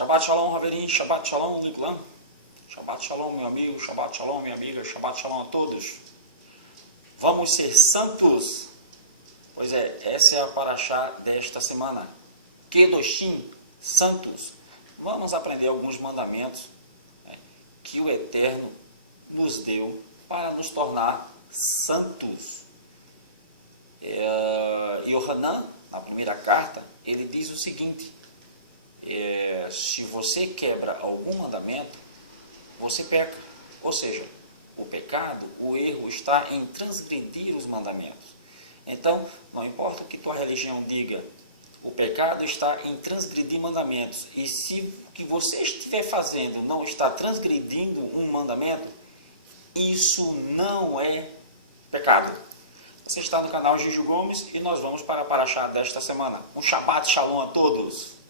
Shabbat Shalom, Haverim, Shabbat Shalom, Liklan. Shabbat Shalom, meu amigo, Shabbat Shalom, minha amiga, Shabbat Shalom a todos. Vamos ser santos? Pois é, essa é a paraxá desta semana. Kedoshim, santos. Vamos aprender alguns mandamentos, né, que o Eterno nos deu para nos tornar santos. Yohanan, na primeira carta, ele diz o seguinte: se você quebra algum mandamento, você peca. Ou seja, o pecado, o erro está em transgredir os mandamentos. Então, não importa o que tua religião diga, o pecado está em transgredir mandamentos. E se o que você estiver fazendo não está transgredindo um mandamento, isso não é pecado. Você está no canal Gigi Gomes e nós vamos para a paraxá desta semana. Um Shabbat Shalom a todos.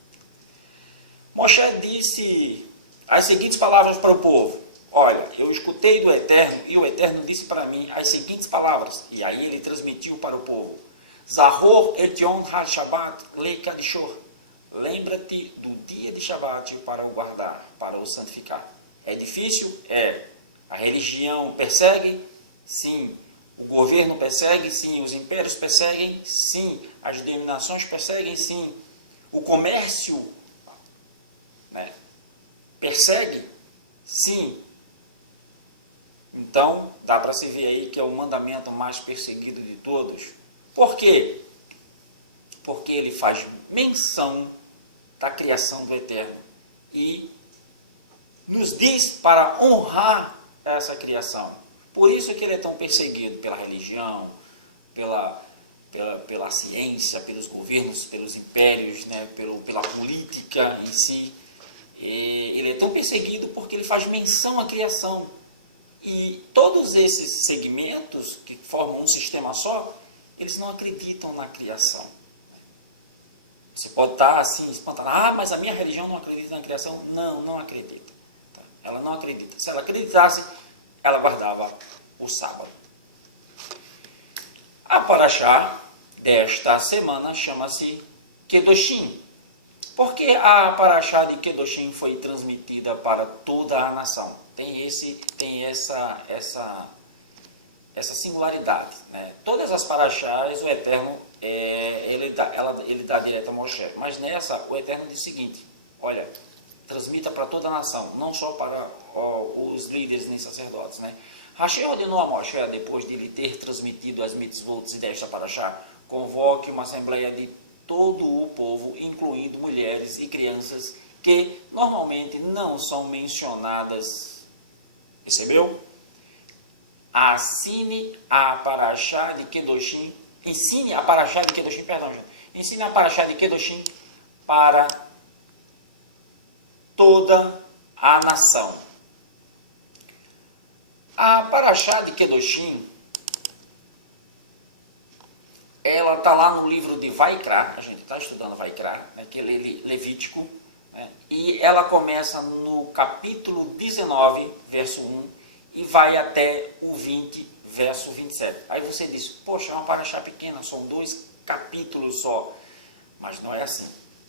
Moshe disse as seguintes palavras para o povo. Olha, eu escutei do Eterno e o Eterno disse para mim as seguintes palavras. E aí ele transmitiu para o povo. Zahor et Yom HaShabbat leikadishor. Lembra-te do dia de Shabbat para o guardar, para o santificar. É difícil? É. A religião persegue? Sim. O governo persegue? Sim. Os impérios perseguem? Sim. As dominações perseguem? Sim. O comércio, né, persegue? Sim. Então, dá para se ver aí que é o mandamento mais perseguido de todos. Por quê? Porque ele faz menção da criação do Eterno e nos diz para honrar essa criação. Por isso que ele é tão perseguido pela religião, pela ciência, pelos governos, pelos impérios, né, pela política em si. Ele é tão perseguido porque ele faz menção à criação. E todos esses segmentos que formam um sistema só, eles não acreditam na criação. Você pode estar assim, espantado. Ah, mas a minha religião não acredita na criação. Não, não acredita. Tá? Ela não acredita. Se ela acreditasse, ela guardava o sábado. A paraxá desta semana chama-se Kedoshim. Porque a paraxá de Kedoshim foi transmitida para toda a nação. Tem essa singularidade, né? Todas as paraxás, o Eterno, ele dá direto a Moshe. Mas nessa, o Eterno diz o seguinte: olha, transmita para toda a nação, não só para os líderes nem sacerdotes, né? Hashem ordenou a Moshe, depois de lhe ter transmitido as mitzvot desta paraxá, convoque uma assembleia de todo o povo, incluindo mulheres e crianças, que normalmente não são mencionadas. Percebeu? Ensine a paraxá de Kedoshim para toda a nação. A paraxá de Kedoshim, ela está lá no livro de Vaikra, a gente está estudando Vaikra, aquele Levítico, né? E ela começa no capítulo 19, verso 1, e vai até o 20, verso 27. Aí você diz, poxa, é uma paraxá pequena, são 2 capítulos só. Mas não é assim,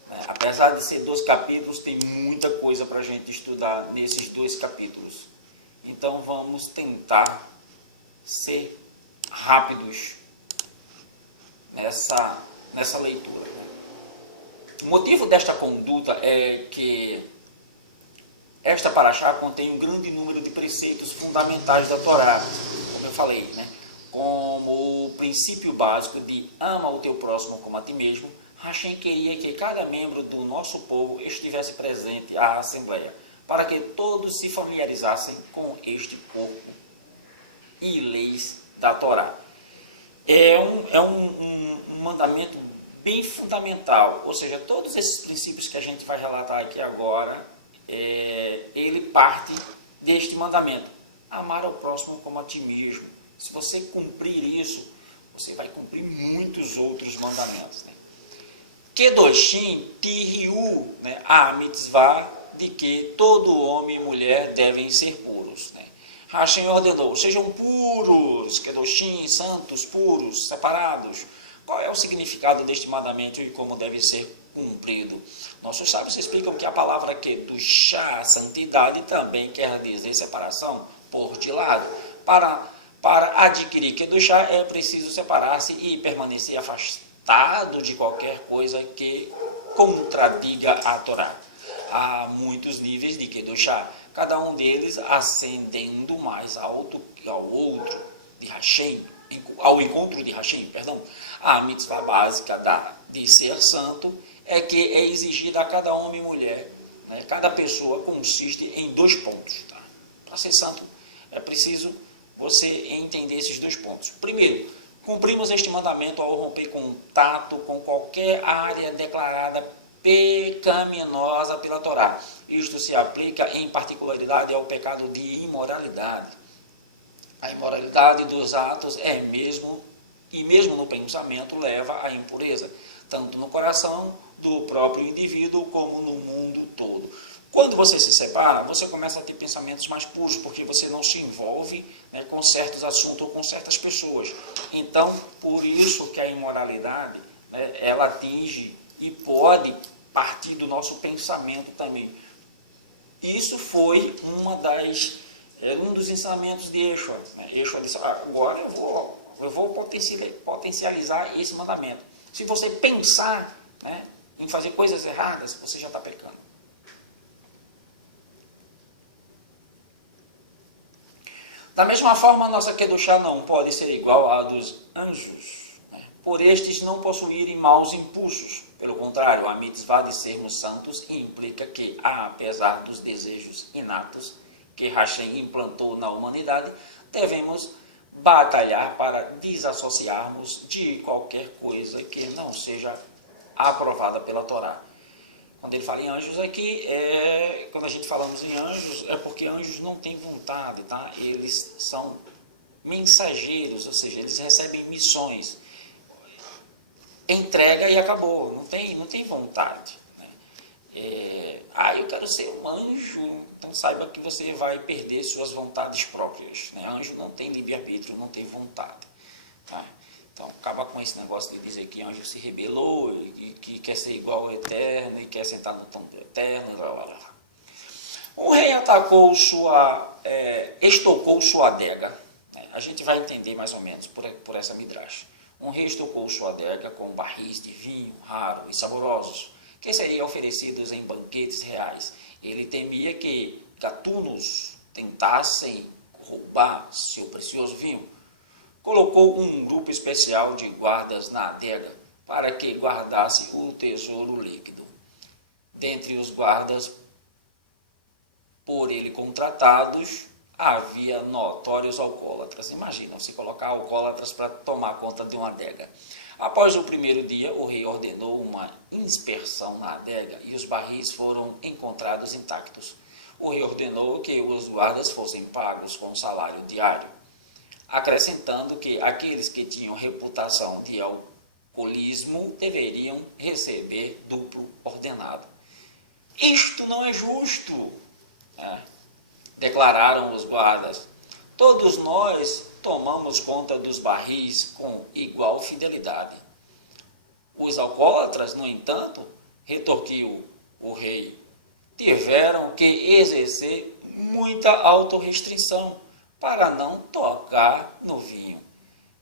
né? Apesar de ser 2 capítulos, tem muita coisa para a gente estudar nesses 2 capítulos. Então vamos tentar ser rápidos nessa leitura. O motivo desta conduta é que esta paraxá contém um grande número de preceitos fundamentais da Torá, como eu falei, né? Como o princípio básico de ama o teu próximo como a ti mesmo. Hashem queria que cada membro do nosso povo estivesse presente à Assembleia, para que todos se familiarizassem com este corpo e leis da Torá. É um mandamento bem fundamental, ou seja, todos esses princípios que a gente vai relatar aqui agora, ele parte deste mandamento: amar ao próximo como a ti mesmo. Se você cumprir isso, você vai cumprir muitos outros mandamentos, né? Kedoshim Tihiu, né? A mitzvah de que todo homem e mulher devem ser puros, né? Hashem ordenou, sejam puros, Kedoshim, santos, puros, separados. Qual é o significado deste mandamento e como deve ser cumprido. Nossos sábios explicam que a palavra Kedushá, santidade, também quer dizer separação, pôr de lado. Para adquirir Kedushá é preciso separar-se e permanecer afastado de qualquer coisa que contradiga a Torá. Há muitos níveis de Kedushá, cada um deles ascendendo mais alto que ao outro, de Hashem, ao encontro de Hashem, perdão. A mitzvah básica de ser santo é que é exigida a cada homem e mulher, né? Cada pessoa consiste em 2 pontos. Tá? Para ser santo é preciso você entender esses 2 pontos. Primeiro, cumprimos este mandamento ao romper contato com qualquer área declarada pecaminosa pela Torá. Isto se aplica em particularidade ao pecado de imoralidade. A imoralidade dos atos mesmo no pensamento leva à impureza, tanto no coração do próprio indivíduo como no mundo todo. Quando você se separa, você começa a ter pensamentos mais puros, porque você não se envolve, né, com certos assuntos ou com certas pessoas. Então, por isso que a imoralidade, né, ela atinge e pode partir do nosso pensamento também. Isso foi um dos ensinamentos de Yeshua. Yeshua disse, agora eu vou potencializar esse mandamento. Se você pensar, né, em fazer coisas erradas, você já está pecando. Da mesma forma, a nossa Kedushá não pode ser igual à dos anjos, né, por estes não possuírem maus impulsos. Pelo contrário, a mitzvah de sermos santos implica que, apesar dos desejos inatos que Hashem implantou na humanidade, devemos batalhar para desassociarmos de qualquer coisa que não seja aprovada pela Torá. Quando ele fala em anjos aqui, quando a gente falamos em anjos, é porque anjos não têm vontade, tá? Eles são mensageiros, ou seja, eles recebem missões. Entrega e acabou, não tem vontade. Né? Eu quero ser um anjo, então saiba que você vai perder suas vontades próprias. Né? Anjo não tem livre-arbítrio, não tem vontade. Tá? Então, acaba com esse negócio de dizer que anjo se rebelou, e que quer ser igual ao Eterno, e quer sentar no trono do Eterno, blá, blá, blá. O rei estocou sua adega. Né? A gente vai entender mais ou menos por essa midrash. Um rei estocou sua adega com barris de vinho raro e saborosos, que seriam oferecidos em banquetes reais. Ele temia que gatunos tentassem roubar seu precioso vinho. Colocou um grupo especial de guardas na adega para que guardasse o tesouro líquido. Dentre os guardas por ele contratados, havia notórios alcoólatras. Imagina, você colocar alcoólatras para tomar conta de uma adega. Após o primeiro dia, o rei ordenou uma inspeção na adega e os barris foram encontrados intactos. O rei ordenou que os guardas fossem pagos com salário diário, acrescentando que aqueles que tinham reputação de alcoolismo deveriam receber duplo ordenado. Isto não é justo, né? Declararam os guardas. Todos nós tomamos conta dos barris com igual fidelidade. Os alcoólatras, no entanto, retorquiu o rei, tiveram que exercer muita autorrestrição para não tocar no vinho.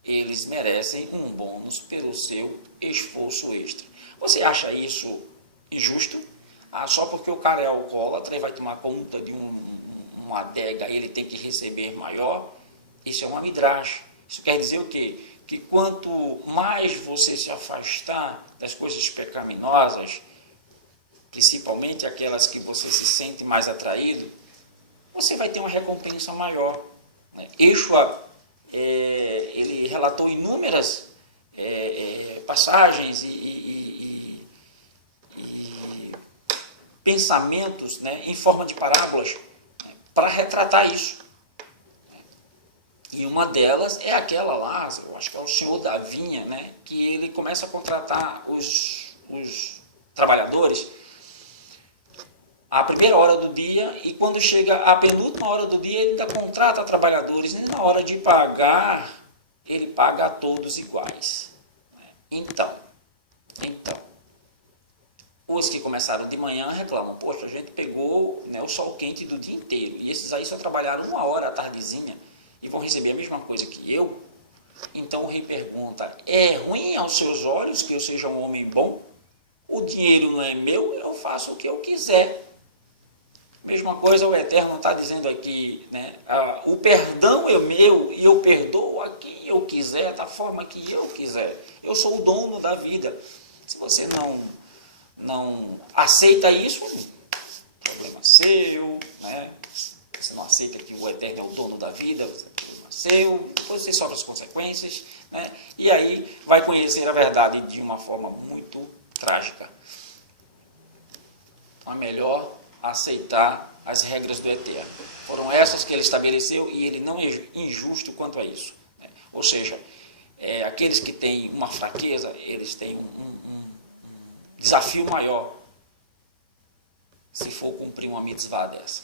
Eles merecem um bônus pelo seu esforço extra. Você acha isso injusto? Só porque o cara é alcoólatra e vai tomar conta de uma adega e ele tem que receber maior? Isso é uma midrash. Isso quer dizer o quê? Que quanto mais você se afastar das coisas pecaminosas, principalmente aquelas que você se sente mais atraído, você vai ter uma recompensa maior. Yeshua, ele relatou inúmeras passagens e pensamentos, né, em forma de parábolas, né, para retratar isso. E uma delas é aquela lá, eu acho que é o senhor da vinha, né, que ele começa a contratar os trabalhadores à primeira hora do dia, e quando chega a penúltima hora do dia, ele ainda contrata trabalhadores, e na hora de pagar, ele paga a todos iguais. Então, Os que começaram de manhã reclamam, poxa, a gente pegou, né, o sol quente do dia inteiro, e esses aí só trabalharam 1 hora à tardezinha e vão receber a mesma coisa que eu. Então o rei pergunta, é ruim aos seus olhos que eu seja um homem bom? O dinheiro não é meu, eu faço o que eu quiser. Mesma coisa o Eterno está dizendo aqui, né? O perdão é meu e eu perdoo a quem eu quiser, da forma que eu quiser. Eu sou o dono da vida. Se você não aceita isso, problema seu, né? Você não aceita que o Eterno é o dono da vida, problema seu, depois você sofre as consequências, né? E aí vai conhecer a verdade de uma forma muito trágica. Então é melhor aceitar as regras do Eterno. Foram essas que ele estabeleceu e ele não é injusto quanto a isso, né? Ou seja, aqueles que têm uma fraqueza, eles têm um desafio maior se for cumprir uma mitzvah dessa.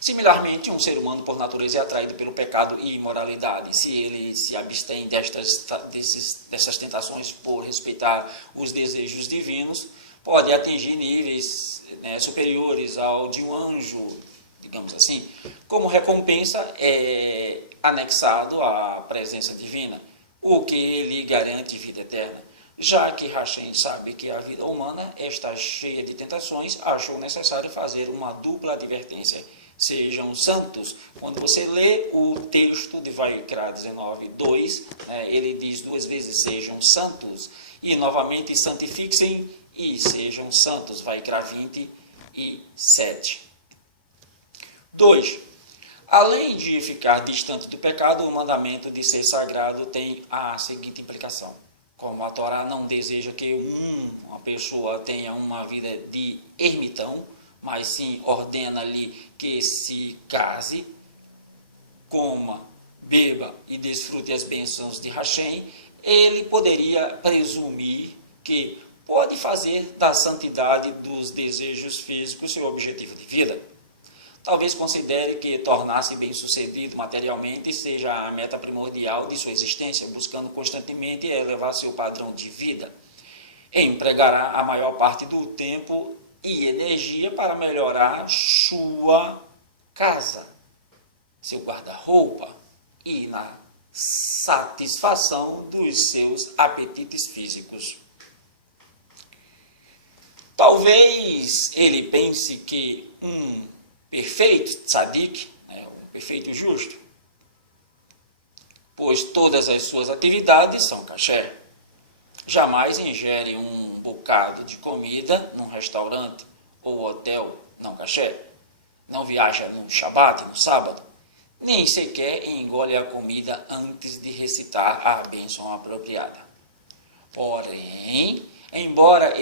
Similarmente, um ser humano por natureza é atraído pelo pecado e imoralidade. Se ele se abstém dessas tentações por respeitar os desejos divinos, pode atingir níveis, né, superiores ao de um anjo, digamos assim. Como recompensa é anexado à presença divina, o que lhe garante vida eterna. Já que Hashem sabe que a vida humana está cheia de tentações, achou necessário fazer uma dupla advertência. Sejam santos. Quando você lê o texto de Vaikra 19:2, ele diz 2 vezes, sejam santos. E novamente, santifiquem e sejam santos. Vaikra 20:7. 2. Além de ficar distante do pecado, o mandamento de ser sagrado tem a seguinte implicação. Como a Torá não deseja que uma pessoa tenha uma vida de ermitão, mas sim ordena-lhe que se case, coma, beba e desfrute as bênçãos de Hashem, ele poderia presumir que pode fazer da santidade dos desejos físicos seu objetivo de vida. Talvez considere que tornar-se bem-sucedido materialmente seja a meta primordial de sua existência, buscando constantemente elevar seu padrão de vida. Empregará a maior parte do tempo e energia para melhorar sua casa, seu guarda-roupa e na satisfação dos seus apetites físicos. Talvez ele pense que um perfeito tzadik, um perfeito justo, pois todas as suas atividades são kasher. Jamais ingere um bocado de comida num restaurante ou hotel não kasher. Não viaja no Shabat, no sábado. Nem sequer engole a comida antes de recitar a bênção apropriada. Porém, embora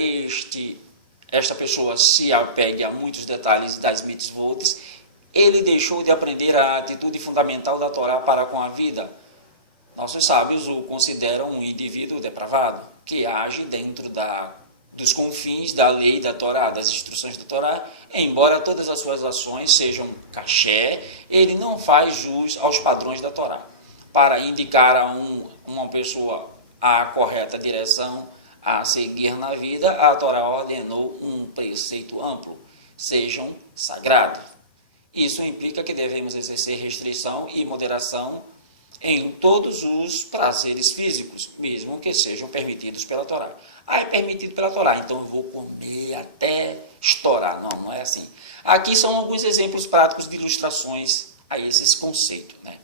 esta pessoa se apegue a muitos detalhes das mitzvot, ele deixou de aprender a atitude fundamental da Torá para com a vida. Nossos sábios o consideram um indivíduo depravado, que age dentro dos confins da lei da Torá, das instruções da Torá. Embora todas as suas ações sejam kasher, ele não faz jus aos padrões da Torá. Para indicar a uma pessoa a correta direção a seguir na vida, a Torá ordenou um preceito amplo: sejam sagrados. Isso implica que devemos exercer restrição e moderação em todos os prazeres físicos, mesmo que sejam permitidos pela Torá. É permitido pela Torá, então eu vou comer até estourar. Não é assim. Aqui são alguns exemplos práticos de ilustrações a esses conceitos, né?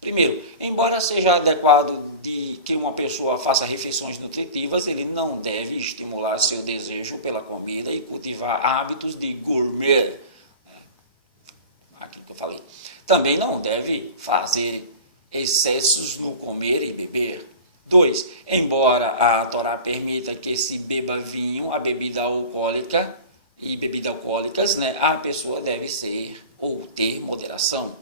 Primeiro, embora seja adequado de que uma pessoa faça refeições nutritivas, ele não deve estimular seu desejo pela comida e cultivar hábitos de gourmet. Aquilo que eu falei. Também não deve fazer excessos no comer e beber. 2. Embora a Torá permita que se beba vinho, a bebida alcoólica e bebidas alcoólicas, a pessoa deve ser ou ter moderação.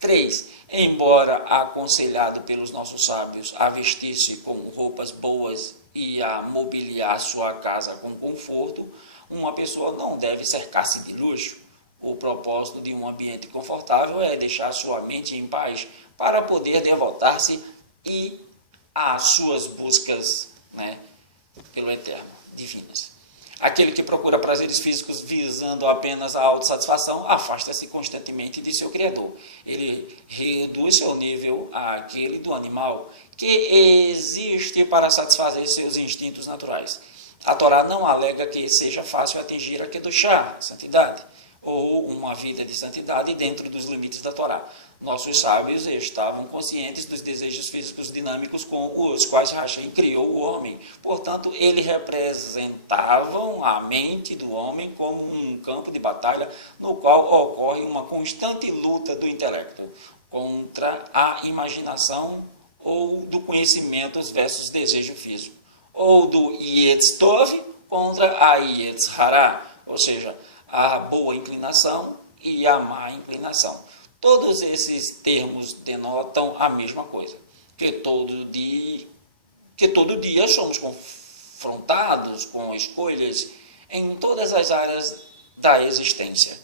3. Embora aconselhado pelos nossos sábios a vestir-se com roupas boas e a mobiliar sua casa com conforto, uma pessoa não deve cercar-se de luxo. O propósito de um ambiente confortável é deixar sua mente em paz para poder devotar-se às suas buscas, pelo Eterno. divinas. Aquele que procura prazeres físicos visando apenas a autossatisfação, afasta-se constantemente de seu Criador. Ele reduz seu nível àquele do animal que existe para satisfazer seus instintos naturais. A Torá não alega que seja fácil atingir a Kedushá, santidade, ou uma vida de santidade dentro dos limites da Torá. Nossos sábios estavam conscientes dos desejos físicos dinâmicos com os quais Hashem criou o homem. Portanto, eles representavam a mente do homem como um campo de batalha no qual ocorre uma constante luta do intelecto contra a imaginação ou do conhecimento versus desejo físico, ou do Yetz Tov contra a Yetz Hara, ou seja, a boa inclinação e a má inclinação. Todos esses termos denotam a mesma coisa, que todo dia somos confrontados com escolhas em todas as áreas da existência,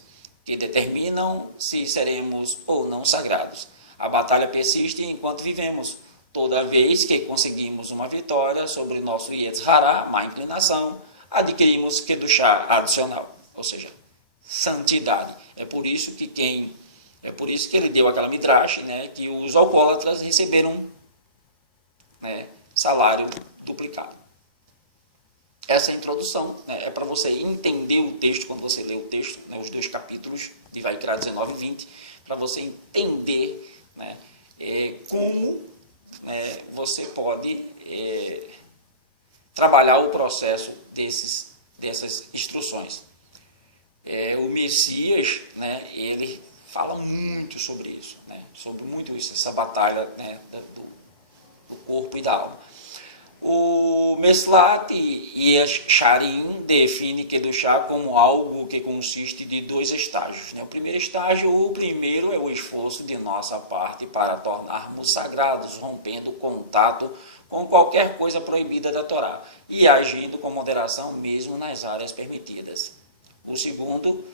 que determinam se seremos ou não sagrados. A batalha persiste enquanto vivemos. Toda vez que conseguimos uma vitória sobre nosso Yetz Hara, má inclinação, adquirimos Kedushá adicional, ou seja, santidade. É por isso que ele deu aquela midrash, né, que os alcoólatras receberam, né, salário duplicado. Essa é a introdução, né, é para você entender o texto, quando você lê o texto, né, os 2 capítulos de Vaikra 19 e 20, para você entender, né, como, né, você pode trabalhar o processo dessas instruções. O Messias, né, ele fala muito sobre isso, né, essa batalha, né, do corpo e da alma. O Meslat e Sharim define Kedushá como algo que consiste de 2 estágios. Né? O primeiro é o esforço de nossa parte para tornarmos sagrados, rompendo contato com qualquer coisa proibida da Torá e agindo com moderação mesmo nas áreas permitidas. O segundo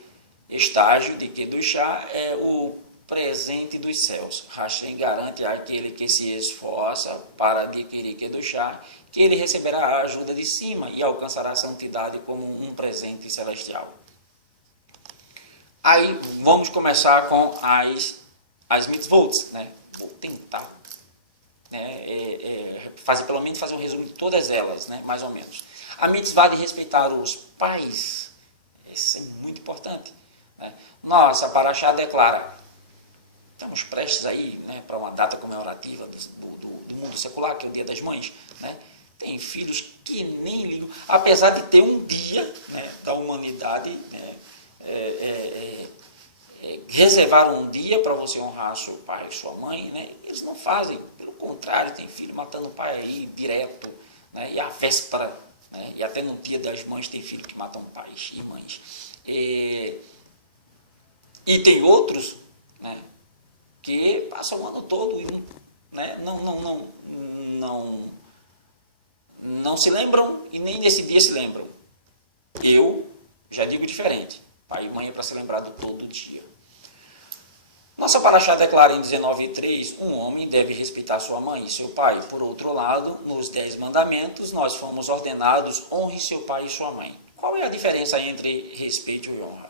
estágio de Kedushá é o presente dos céus. Hashem garante àquele que se esforça para adquirir Kedushá que ele receberá a ajuda de cima e alcançará a santidade como um presente celestial. Aí vamos começar com as mitzvot, né? Vou tentar, né, pelo menos fazer um resumo de todas elas, né, mais ou menos. A mitzvah de respeitar os pais, isso é muito importante, né? Nossa Parashá declara: estamos prestes aí, né, para uma data comemorativa do mundo secular, que é o Dia das Mães, né? Tem filhos que nem ligam, apesar de ter um dia, né, da humanidade, né, reservaram um dia para você honrar seu pai e sua mãe, né? Eles não fazem, pelo contrário, tem filho matando o pai aí direto, né? E a véspera, né? E até no Dia das Mães tem filho que matam pais e mães. E tem outros, né, que passam o ano todo e né, não se lembram e nem nesse dia se lembram. Eu já digo diferente. Pai e mãe é para ser lembrado todo dia. Nossa Parashá declara em 19:3, um homem deve respeitar sua mãe e seu pai. Por outro lado, nos 10 mandamentos, nós fomos ordenados: honre seu pai e sua mãe. Qual é a diferença entre respeito e honra?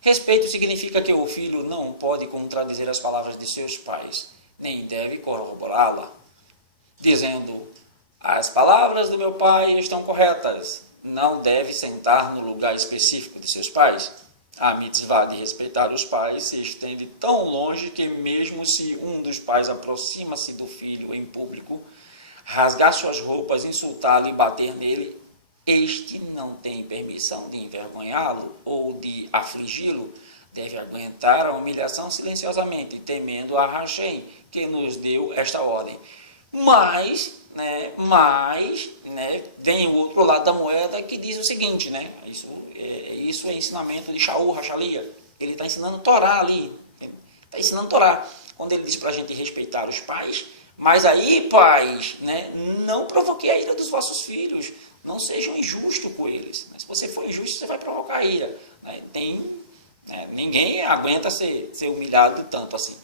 Respeito significa que o filho não pode contradizer as palavras de seus pais, nem deve corroborá-la, dizendo: as palavras do meu pai estão corretas. Não deve sentar no lugar específico de seus pais. A mitzvah de respeitar os pais se estende tão longe que mesmo se um dos pais aproxima-se do filho em público, rasgar suas roupas, insultá-lo e bater nele, este não tem permissão de envergonhá-lo ou de afligi-lo. Deve aguentar a humilhação silenciosamente, temendo a Hashem, que nos deu esta ordem. Mas vem o outro lado da moeda que diz o seguinte, né? Isso é ensinamento de Shaul Hachalia. Ele está ensinando Torá ali. Está ensinando Torá. Quando ele diz para a gente respeitar os pais, mas aí, pais, né, não provoquei a ira dos vossos filhos. Não sejam injustos com eles. Se você for injusto, você vai provocar a ira. Ninguém aguenta ser humilhado tanto assim.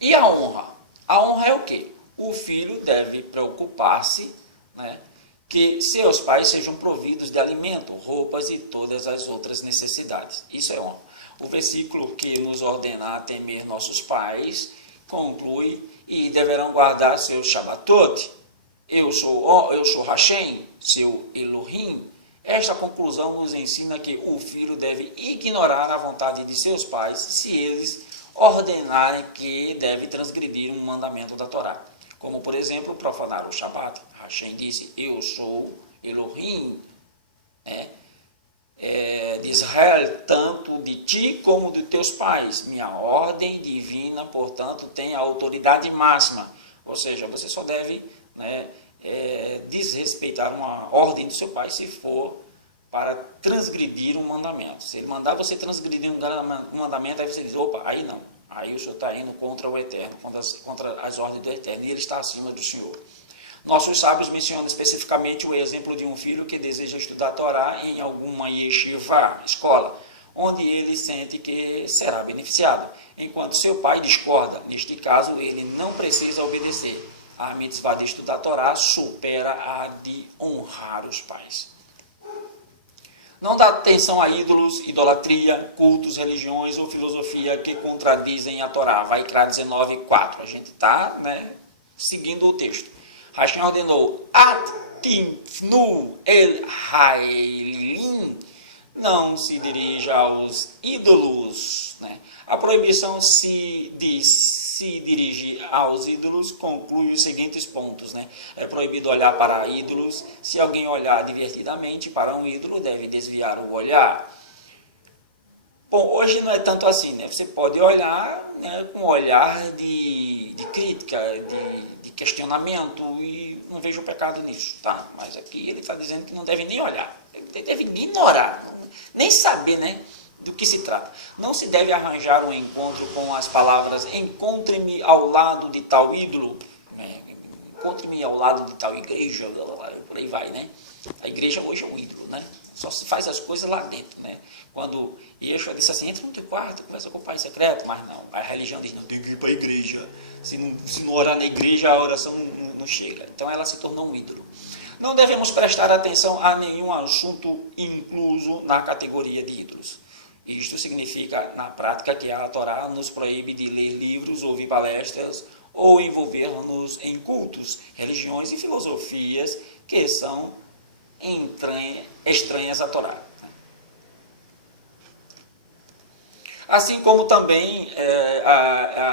E a honra? A honra é o quê? O filho deve preocupar-se, né, que seus pais sejam providos de alimento, roupas e todas as outras necessidades. Isso é honra. O versículo que nos ordena a temer nossos pais conclui: e deverão guardar seu Shabbatot. Eu sou Hashem, seu Elohim. Esta conclusão nos ensina que o filho deve ignorar a vontade de seus pais se eles ordenarem que deve transgredir um mandamento da Torá. Como, por exemplo, profanar o Shabat. Hashem disse: eu sou Elohim, de Israel, tanto de ti como de teus pais. Minha ordem divina, portanto, tem a autoridade máxima. Ou seja, você só deve desrespeitar uma ordem do seu pai se for para transgredir um mandamento. Se ele mandar você transgredir um mandamento, aí você diz: opa, aí não. Aí o senhor está indo contra o Eterno, contra as ordens do Eterno, e ele está acima do Senhor. Nossos sábios mencionam especificamente o exemplo de um filho que deseja estudar a Torá em alguma yeshiva, escola, onde ele sente que será beneficiado, enquanto seu pai discorda. Neste caso, ele não precisa obedecer. A mitzvah de estudar a Torá supera a de honrar os pais. Não dá atenção a ídolos, idolatria, cultos, religiões ou filosofia que contradizem a Torá. Vaikra 19:4. A gente está seguindo o texto. Hashem ordenou: At-tifnu el haelim. Não se dirija aos ídolos. A proibição se dirige aos ídolos conclui os seguintes pontos. É proibido olhar para ídolos. Se alguém olhar divertidamente para um ídolo, deve desviar o olhar. Bom, hoje não é tanto assim, Você pode olhar com um olhar de crítica, de questionamento, e não vejo pecado nisso, tá? Mas aqui ele está dizendo que não deve nem olhar, ele deve ignorar, nem saber, do que se trata. Não se deve arranjar um encontro com as palavras: encontre-me ao lado de tal ídolo, encontre-me ao lado de tal igreja, por aí vai, A igreja hoje é um ídolo, Só se faz as coisas lá dentro, Quando Yeshua disse assim: entra no teu quarto, conversa com o pai secreto, mas não, a religião diz: não, tem que ir para a igreja. Se não orar na igreja, a oração não chega. Então ela se tornou um ídolo. Não devemos prestar atenção a nenhum assunto incluso na categoria de ídolos. Isto significa, na prática, que a Torá nos proíbe de ler livros, ouvir palestras ou envolver-nos em cultos, religiões e filosofias que são estranhas à Torá. Assim como também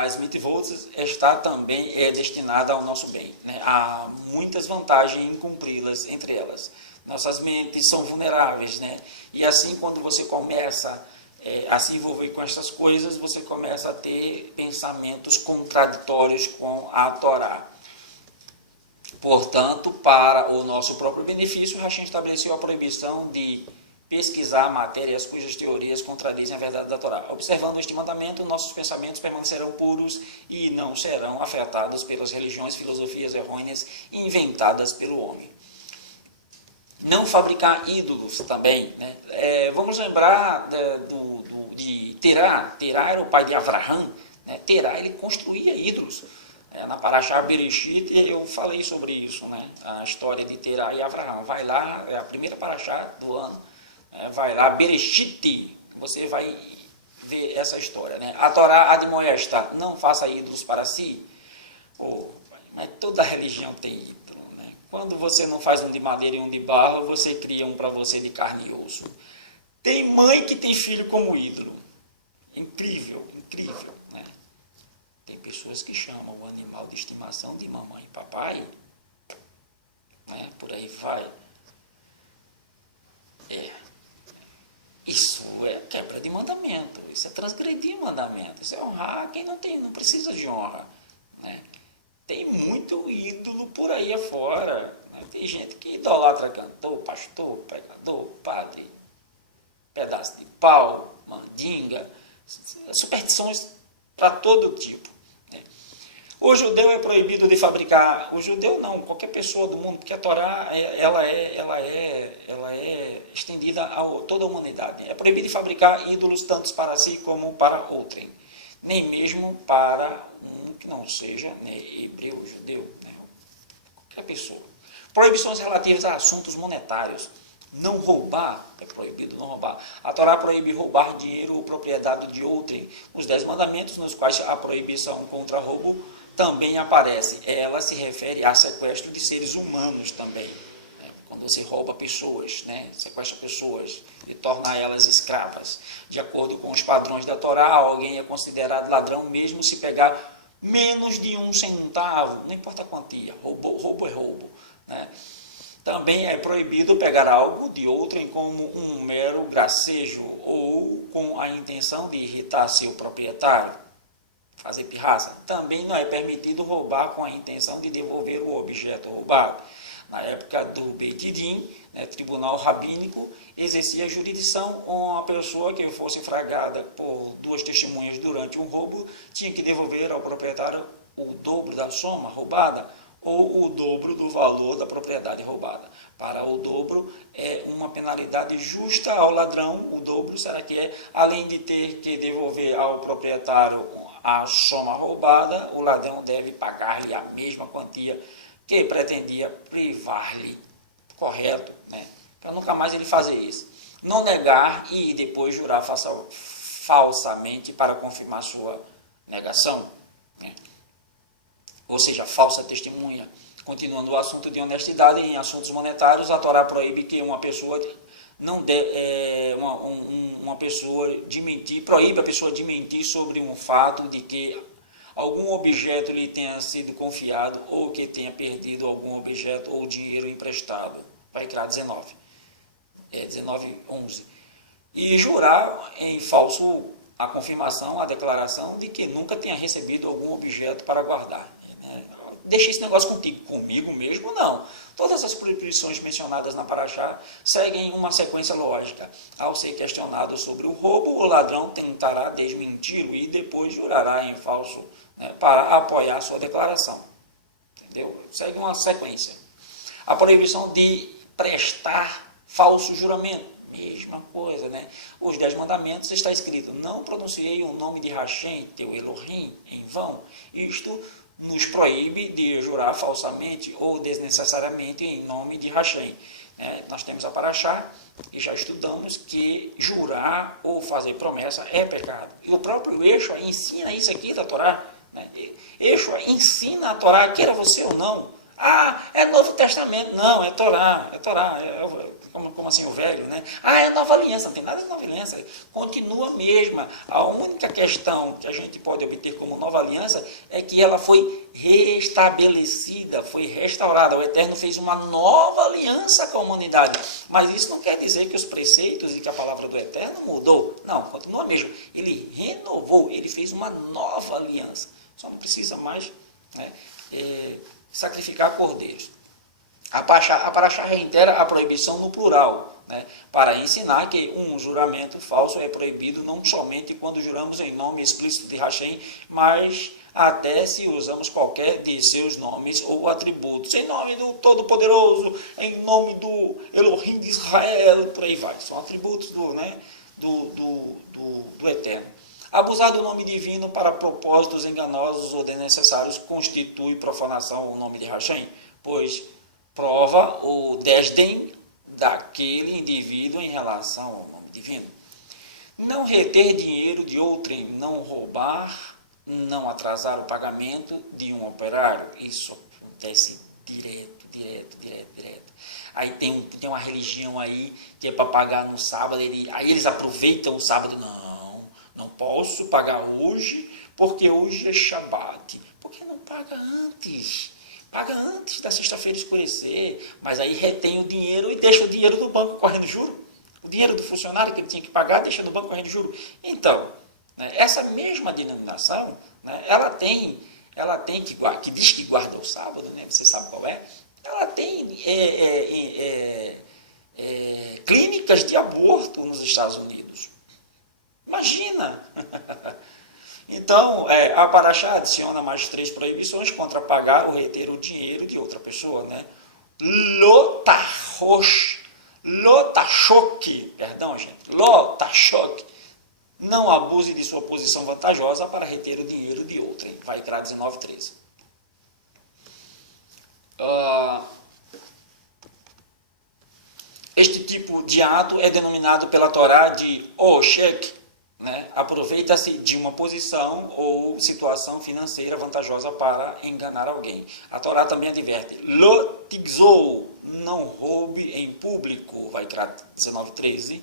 as mitzvot está também destinada ao nosso bem. Há muitas vantagens em cumpri-las, entre elas. Nossas mentes são vulneráveis, E assim, quando você começa a se envolver com essas coisas, você começa a ter pensamentos contraditórios com a Torá. Portanto, para o nosso próprio benefício, Hashem estabeleceu a proibição de pesquisar matérias cujas teorias contradizem a verdade da Torá. Observando este mandamento, nossos pensamentos permanecerão puros e não serão afetados pelas religiões e filosofias errôneas inventadas pelo homem. Não fabricar ídolos também. Vamos lembrar de Terá. Terá era o pai de Avraham. Terá, ele construía ídolos. Na Parashá Bereshit eu falei sobre isso, a história de Terá e Avraham. Vai lá, é a primeira Parashá do ano. Vai lá, Bereshit, você vai ver essa história. A Torá admoesta: não faça ídolos para si. Mas toda religião tem ídolo. Quando você não faz um de madeira e um de barro, você cria um para você de carne e osso. Tem mãe que tem filho como ídolo. Incrível, incrível. Tem pessoas que chamam o animal de estimação de mamãe e papai. Por aí vai. Isso é quebra de mandamento. Isso é transgredir mandamento. Isso é honrar quem não precisa de honra. Tem muito ídolo por aí afora. Tem gente que idolatra cantor, pastor, pregador, padre, pedaço de pau, mandinga, superstições para todo tipo. O judeu é proibido de fabricar, o judeu não, qualquer pessoa do mundo, porque a Torá ela é estendida a toda a humanidade. É proibido de fabricar ídolos tanto para si como para outrem, nem mesmo para um que não seja hebreu, judeu, qualquer pessoa. Proibições relativas a assuntos monetários. Não roubar, é proibido não roubar. A Torá proíbe roubar dinheiro ou propriedade de outrem. Os 10 mandamentos, nos quais a proibição contra roubo também aparece. Ela se refere a sequestro de seres humanos também. Quando você rouba pessoas, sequestra pessoas e torna elas escravas. De acordo com os padrões da Torá, alguém é considerado ladrão mesmo se pegar menos de 1 centavo, não importa a quantia, roubo é roubo. Também é proibido pegar algo de outrem como um mero gracejo ou com a intenção de irritar seu proprietário, fazer pirraça. Também não é permitido roubar com a intenção de devolver o objeto roubado. Na época do Beit Din, tribunal rabínico, exercia jurisdição uma pessoa que fosse flagrada por 2 testemunhas durante um roubo, tinha que devolver ao proprietário o dobro da soma roubada, ou o dobro do valor da propriedade roubada. Para o dobro, é uma penalidade justa ao ladrão. O dobro será que além de ter que devolver ao proprietário a soma roubada, o ladrão deve pagar-lhe a mesma quantia que pretendia privar-lhe. Correto, para nunca mais ele fazer isso. Não negar e depois jurar falsamente para confirmar sua negação. Ou seja, falsa testemunha. Continuando o assunto de honestidade, em assuntos monetários, a Torá proíbe que uma pessoa proíbe a pessoa de mentir sobre um fato de que algum objeto lhe tenha sido confiado ou que tenha perdido algum objeto ou dinheiro emprestado. Vai criar 19:11. E jurar em falso a confirmação, a declaração de que nunca tenha recebido algum objeto para guardar. Deixa esse negócio comigo mesmo, não. Todas as proibições mencionadas na Paraxá seguem uma sequência lógica. Ao ser questionado sobre o roubo, o ladrão tentará desmenti-lo e depois jurará em falso para apoiar sua declaração. Entendeu? Segue uma sequência. A proibição de prestar falso juramento. Mesma coisa, Os 10 mandamentos está escrito: não pronunciei o nome de Hashem, teu Elohim, em vão. Isto nos proíbe de jurar falsamente ou desnecessariamente em nome de Hashem. Nós temos a Paraxá e já estudamos que jurar ou fazer promessa é pecado. E o próprio Yeshua ensina isso aqui da Torá. Yeshua ensina a Torá, queira você ou não. É Novo Testamento. Não, é Torá. Como assim o velho, é Nova Aliança. Não tem nada de Nova Aliança. Continua a mesma. A única questão que a gente pode obter como Nova Aliança é que ela foi restabelecida, foi restaurada. O Eterno fez uma nova aliança com a humanidade. Mas isso não quer dizer que os preceitos e que a palavra do Eterno mudou. Não, continua a mesma. Ele renovou, ele fez uma nova aliança. Só não precisa mais sacrificar cordeiros. A Paraxá reitera a proibição no plural, para ensinar que um juramento falso é proibido não somente quando juramos em nome explícito de Hashem, mas até se usamos qualquer de seus nomes ou atributos, em nome do Todo-Poderoso, em nome do Elohim de Israel, por aí vai. São atributos do Eterno. Abusar do nome divino para propósitos enganosos ou desnecessários constitui profanação ao nome de Hashem, pois prova o desdém daquele indivíduo em relação ao nome divino. Não reter dinheiro de outrem, não roubar, não atrasar o pagamento de um operário. Isso acontece direto. Aí tem uma religião aí que é para pagar no sábado, aí eles aproveitam o sábado. Não posso pagar hoje, porque hoje é Shabat. Por que não paga antes? Paga antes da sexta-feira escurecer, mas aí retém o dinheiro e deixa o dinheiro do banco correndo juro. O dinheiro do funcionário que ele tinha que pagar, deixa no banco correndo juro. Então, essa mesma denominação, ela tem que diz que guarda o sábado, você sabe qual é? Ela tem clínicas de aborto nos Estados Unidos. Imagina! Então, a Paraxá adiciona mais 3 proibições contra pagar ou reter o dinheiro de outra pessoa. Lotashok. Não abuse de sua posição vantajosa para reter o dinheiro de outrem. Vai entrar 19:13. Este tipo de ato é denominado pela Torá de Oshek, né? Aproveita-se de uma posição ou situação financeira vantajosa para enganar alguém. A também adverte: Lo tigzou, não roube em público, vai criar 19:13.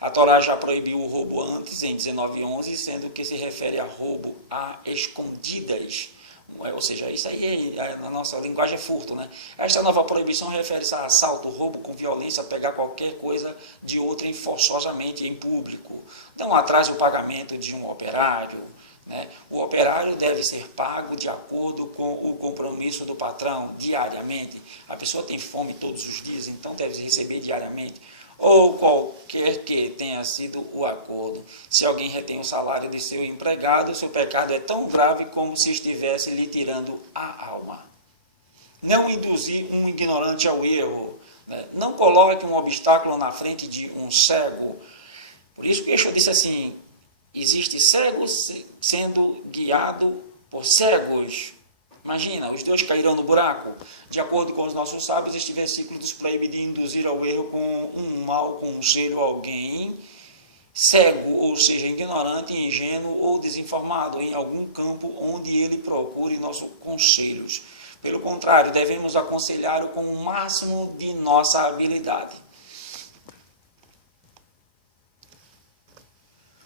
A Torá já proibiu o roubo antes, em 19:11, sendo que se refere a roubo a escondidas. Ou seja, isso aí, na nossa linguagem, é furto, né? Esta nova proibição refere-se a assalto, roubo com violência, pegar qualquer coisa de outrem forçosamente em público. Não atrase o pagamento de um operário, né? O operário deve ser pago de acordo com o compromisso do patrão, diariamente. A pessoa tem fome todos os dias, então deve receber diariamente. Ou qualquer que tenha sido o acordo. Se alguém retém o salário de seu empregado, seu pecado é tão grave como se estivesse lhe tirando a alma. Não induzir um ignorante ao erro, né? Não coloque um obstáculo na frente de um cego. Por isso que Yeshua disse assim: existe cego sendo guiado por cegos. Imagina, os dois cairão no buraco. De acordo com os nossos sábios, este versículo nos proíbe de induzir ao erro com um mau conselho a alguém cego, ou seja, ignorante, ingênuo ou desinformado em algum campo onde ele procure nossos conselhos. Pelo contrário, devemos aconselhá-lo com o máximo de nossa habilidade.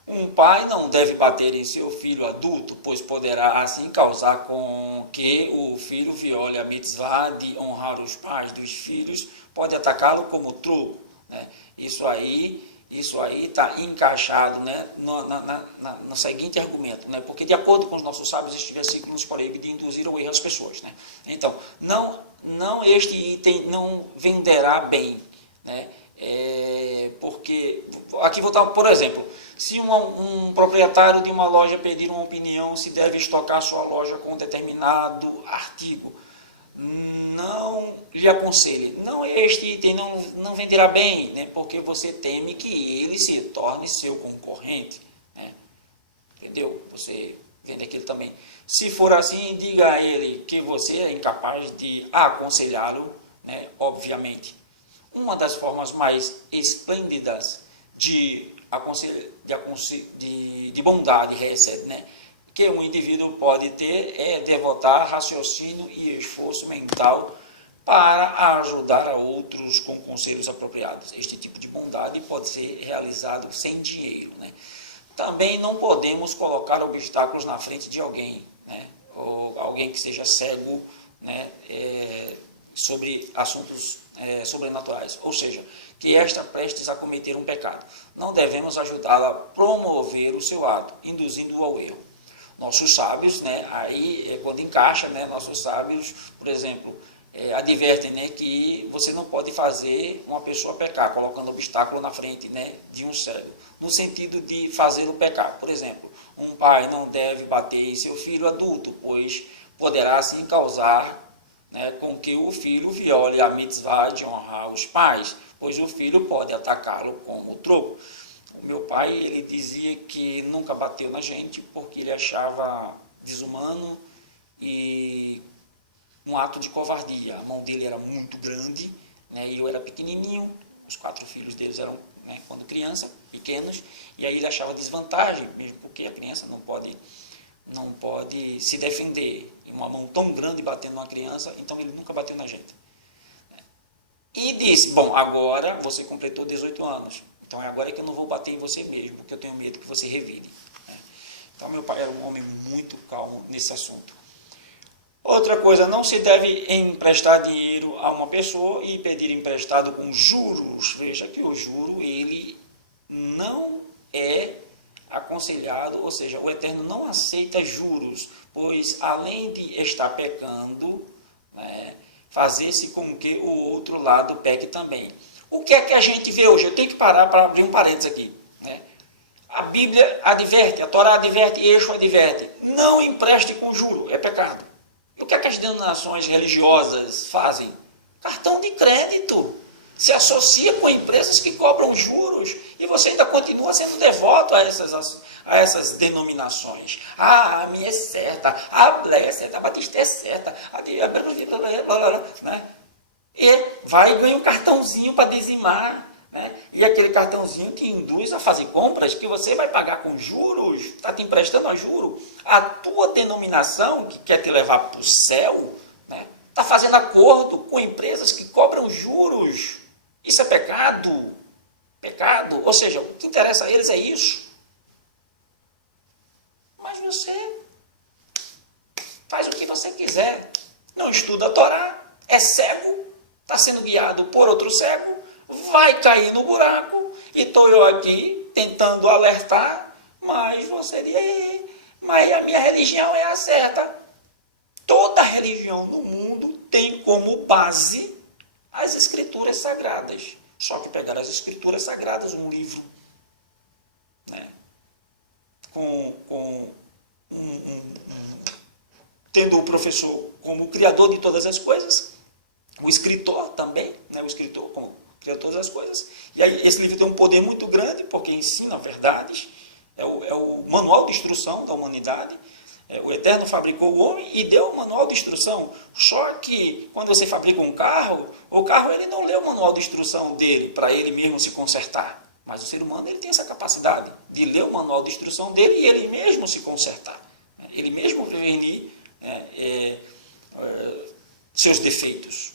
Um pai não deve bater em seu filho adulto, pois poderá assim causar com que o filho viole a mitzvah de honrar os pais dos filhos, pode atacá-lo como troco, né? Isso aí está encaixado, né, no seguinte argumento, né? Porque de acordo com os nossos sábios, este versículo nos proíbe de induzir ao erro as pessoas, né? Então, não este item não venderá bem, né? Porque aqui vou dar, por exemplo, se um proprietário de uma loja pedir uma opinião se deve estocar sua loja com um determinado artigo, não lhe aconselhe. Não, este item não venderá bem, né? Porque você teme que ele se torne seu concorrente, né? Entendeu? Você vende aquilo também. Se for assim, diga a ele que você é incapaz de aconselhá-lo, né? Obviamente. Uma das formas mais esplêndidas de bondade, né, que um indivíduo pode ter é devotar raciocínio e esforço mental para ajudar a outros com conselhos apropriados. Este tipo de bondade pode ser realizado sem dinheiro, né? Também não podemos colocar obstáculos na frente de alguém, né, ou alguém que seja cego, né, sobre assuntos sobrenaturais, ou seja, que esta prestes a cometer um pecado. Não devemos ajudá-la a promover o seu ato, induzindo-o ao erro. Nossos sábios, né, aí quando encaixa, né, nossos sábios, por exemplo, advertem, né, que você não pode fazer uma pessoa pecar, colocando obstáculo na frente, né, de um cego, no sentido de fazê-lo pecar. Por exemplo, um pai não deve bater em seu filho adulto, pois poderá assim causar, né, com que o filho viole a mitzvah de honrar os pais, pois o filho pode atacá-lo com o troco. O meu pai, ele dizia que nunca bateu na gente porque ele achava desumano e um ato de covardia. A mão dele era muito grande, né, e eu era pequenininho, os 4 filhos deles eram, né, quando criança, pequenos, e aí ele achava desvantagem, mesmo porque a criança não pode se defender. Uma mão tão grande batendo numa criança, então ele nunca bateu na gente. E disse: bom, agora você completou 18 anos, então é agora que eu não vou bater em você mesmo, porque eu tenho medo que você revide. Então meu pai era um homem muito calmo nesse assunto. Outra coisa, não se deve emprestar dinheiro a uma pessoa e pedir emprestado com juros. Veja que o juro, ele não é aconselhado, ou seja, o Eterno não aceita juros, pois além de estar pecando, né, fazer-se com que o outro lado peque também. O que é que a gente vê hoje? Eu tenho que parar para abrir um parênteses aqui, né? A Bíblia adverte, a Torá adverte, Yeshua adverte, não empreste com juro, é pecado. E o que é que as denominações religiosas fazem? Cartão de crédito. Se associa com empresas que cobram juros e você ainda continua sendo devoto a essas denominações. Ah, a minha é certa, a Blé é certa, a Batista é certa, né? E vai e ganha um cartãozinho para dizimar, né? E aquele cartãozinho te induz a fazer compras que você vai pagar com juros, está te emprestando a juro. A tua denominação, que quer te levar para o céu, né? Está fazendo acordo com empresas que cobram juros. Isso é pecado. Pecado. Ou seja, o que interessa a eles é isso. Mas você faz o que você quiser. Não estuda a Torá, é cego, está sendo guiado por outro cego, vai cair no buraco, e estou eu aqui tentando alertar, mas você diz, mas a minha religião é a certa. Toda religião no mundo tem como base as escrituras sagradas. Só que pegar as escrituras sagradas, um livro, né, tendo o professor como o criador de todas as coisas, o escritor também, né, o escritor como criador de todas as coisas, e aí esse livro tem um poder muito grande, porque ensina verdades, é o manual de instrução da humanidade. O Eterno fabricou o homem e deu o manual de instrução. Só que quando você fabrica um carro, o carro ele não lê o manual de instrução dele para ele mesmo se consertar. Mas o ser humano ele tem essa capacidade de ler o manual de instrução dele e ele mesmo se consertar. Ele mesmo prevenir seus defeitos.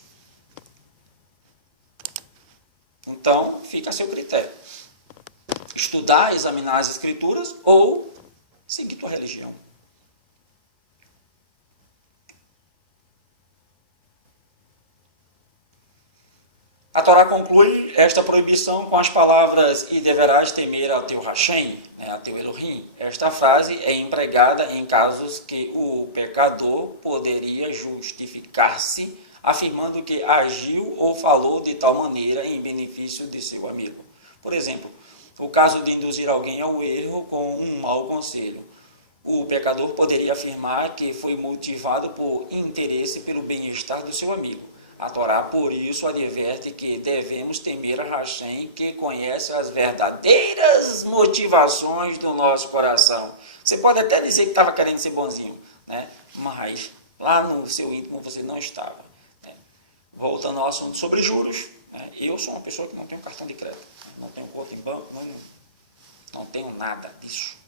Então, fica a seu critério. Estudar, examinar as escrituras ou seguir tua religião. A Torá conclui esta proibição com as palavras e deverás temer a teu Hashem, a teu Elohim. Esta frase é empregada em casos que o pecador poderia justificar-se, afirmando que agiu ou falou de tal maneira em benefício de seu amigo. Por exemplo, o caso de induzir alguém ao erro com um mau conselho. O pecador poderia afirmar que foi motivado por interesse pelo bem-estar do seu amigo. A Torá, por isso, adverte que devemos temer a Hashem, que conhece as verdadeiras motivações do nosso coração. Você pode até dizer que estava querendo ser bonzinho, né? Mas lá no seu íntimo você não estava. Né? Voltando ao assunto sobre juros, né? Eu sou uma pessoa que não tenho cartão de crédito, não tenho conta em banco, não tenho nada disso.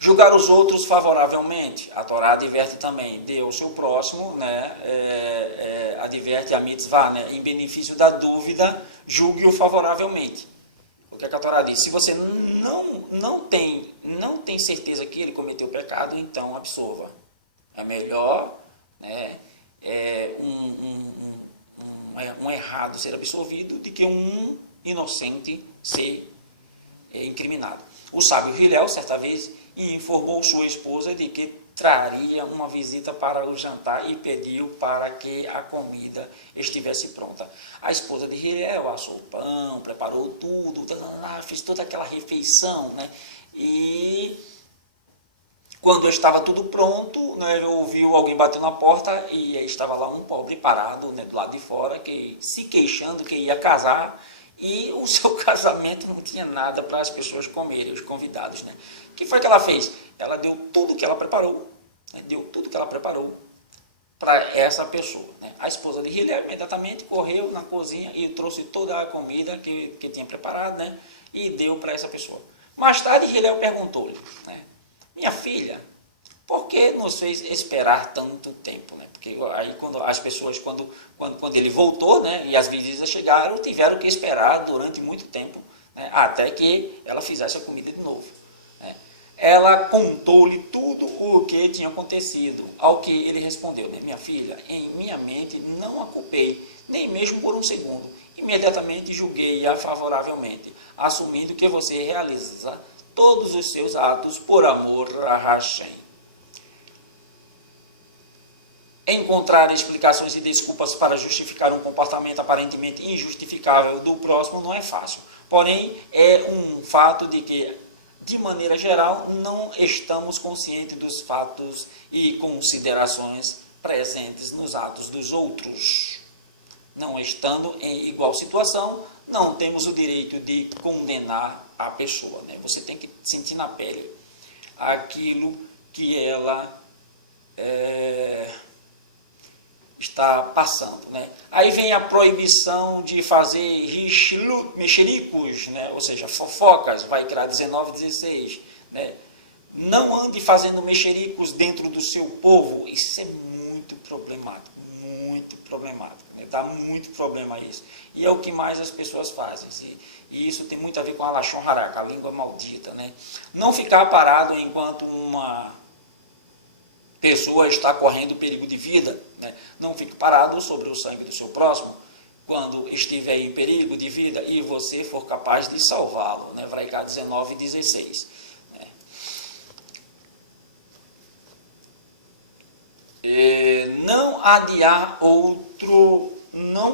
Julgar os outros favoravelmente. A Torá adverte também, dê ao seu próximo, né, adverte a mitzvah, né, em benefício da dúvida, julgue-o favoravelmente. O que a Torá diz? Se você não tem certeza que ele cometeu pecado, então absolva. É melhor, né, um errado ser absolvido do que um inocente ser incriminado. O sábio Hillel, certa vez, informou sua esposa de que traria uma visita para o jantar e pediu para que a comida estivesse pronta. A esposa de Hillel assou o pão, preparou tudo, fez toda aquela refeição, né? E quando estava tudo pronto, né, ouviu alguém bater na porta e estava lá um pobre parado, né, do lado de fora, que se queixando que ia casar. E o seu casamento não tinha nada para as pessoas comerem, os convidados, né? O que foi que ela fez? Ela deu tudo que ela preparou, né? Deu tudo que ela preparou para essa pessoa, né? A esposa de Hillel imediatamente correu na cozinha e trouxe toda a comida que tinha preparado, né? E deu para essa pessoa. Mais tarde, Hillel perguntou-lhe, né? Minha filha, por que nos fez esperar tanto tempo, né? Porque aí quando as pessoas, quando ele voltou, né, e as visitas chegaram, tiveram que esperar durante muito tempo, né, até que ela fizesse a comida de novo. Né? Ela contou-lhe tudo o que tinha acontecido, ao que ele respondeu, né, minha filha, em minha mente não a culpei, nem mesmo por um segundo. Imediatamente julguei-a favoravelmente, assumindo que você realiza todos os seus atos por amor a Hashem. Encontrar explicações e desculpas para justificar um comportamento aparentemente injustificável do próximo não é fácil. Porém, é um fato de que, de maneira geral, não estamos conscientes dos fatos e considerações presentes nos atos dos outros. Não estando em igual situação, não temos o direito de condenar a pessoa. Né? Você tem que sentir na pele aquilo que ela está passando, né? Aí vem a proibição de fazer mexericos, né? Ou seja, fofocas, vai criar 19, 16, né? Não ande fazendo mexericos dentro do seu povo. Isso é muito problemático, né? Dá muito problema isso. E é o que mais as pessoas fazem. E isso tem muito a ver com a Lashon Hara, a língua maldita, né? Não ficar parado enquanto uma pessoa está correndo perigo de vida, né? Não fique parado sobre o sangue do seu próximo quando estiver em perigo de vida e você for capaz de salvá-lo, né? Vraiká 19, 16. Né? Não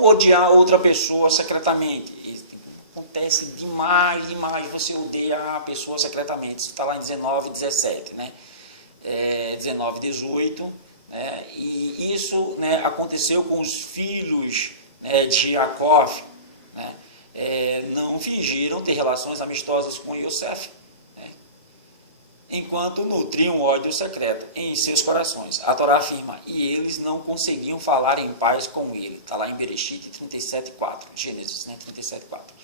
odiar outra pessoa secretamente. Isso acontece demais, você odeia a pessoa secretamente. Isso está lá em 19, 17, né? 19, 18, e isso, né, aconteceu com os filhos, né, de Jacó, né, não fingiram ter relações amistosas com Yosef, né, enquanto nutriam ódio secreto em seus corações. A Torá afirma, e eles não conseguiam falar em paz com ele. Está lá em Bereshit 37:4, Gênesis, né, 37:4.